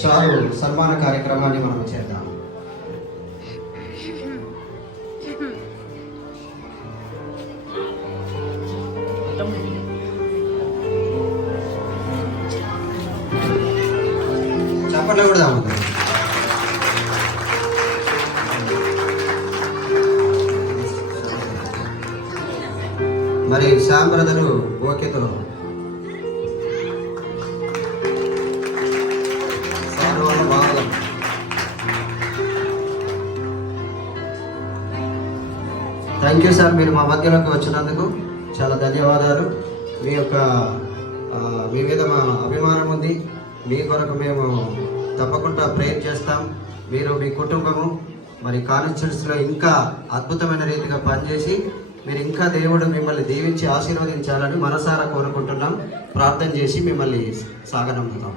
షారు సన్మాన కార్యక్రమాన్ని మనం చేద్దాం. చప్పట్లు కూడా అవుతుంది. మరి శ్యామ్ బ్రదరు ఓకేతో థ్యాంక్ యూ సార్, మీరు మా మధ్యలోకి వచ్చినందుకు చాలా ధన్యవాదాలు. మీ మీద మా అభిమానం ఉంది. మీ కొరకు మేము తప్పకుండా ప్రేయర్ చేస్తాం. మీరు మీ కుటుంబము మరి కాన్స్టిట్యూన్సీలో ఇంకా అద్భుతమైన రీతిగా పనిచేసి మీరు ఇంకా దేవుడు మిమ్మల్ని దీవించి ఆశీర్వదించాలని మనసారా కోరుకుంటున్నాం. ప్రార్థన చేసి మిమ్మల్ని సాగనంపుతాం.